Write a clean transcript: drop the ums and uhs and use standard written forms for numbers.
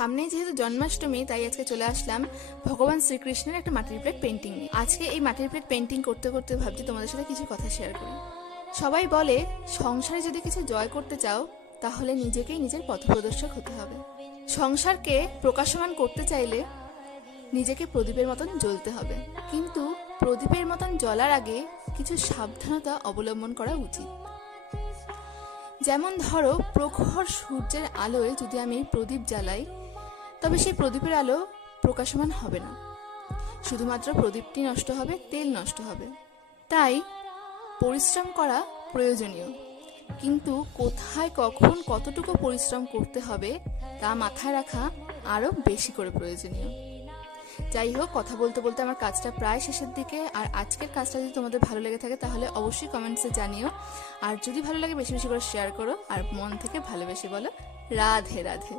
সামনেই যেহেতু জন্মাষ্টমী, তাই আজকে চলে আসলাম ভগবান শ্রীকৃষ্ণের একটা মাটির প্লেট পেন্টিং নিয়ে। আজকে এই মাটির প্লেট পেন্টিং করতে করতে ভাবছি তোমাদের সাথে কিছু কথা শেয়ার করি। সবাই বলে সংসারে যদি কিছু জয় করতে চাও তাহলে নিজেকেই নিজের পথপ্রদর্শক হতে হবে। সংসারকে প্রকাশমান করতে চাইলে নিজেকে প্রদীপের মতন জ্বলতে হবে, কিন্তু প্রদীপের মতন জ্বলার আগে কিছু সাবধানতা অবলম্বন করা উচিত। যেমন ধরো, প্রখর সূর্যের আলোয় যদি আমি প্রদীপ জ্বালাই, তবে সেই প্রদীপের আলো প্রকাশমান হবে না, শুধুমাত্র প্রদীপটি নষ্ট হবে, তেল নষ্ট হবে। তাই পরিশ্রম করা প্রয়োজনীয়, কিন্তু কোথায়, কখন, কতটুকু পরিশ্রম করতে হবে তা মাথায় রাখা আরও বেশি করে প্রয়োজনীয়। যাই হোক, কথা বলতে বলতে আমার কাজটা প্রায় শেষের দিকে। আর আজকের কাজটা যদি তোমাদের ভালো লেগে থাকে তাহলে অবশ্যই কমেন্টসে জানিও, আর যদি ভালো লাগে বেশি বেশি করে শেয়ার করো, আর মন থেকে ভালোবেসে বলো রাধে রাধে।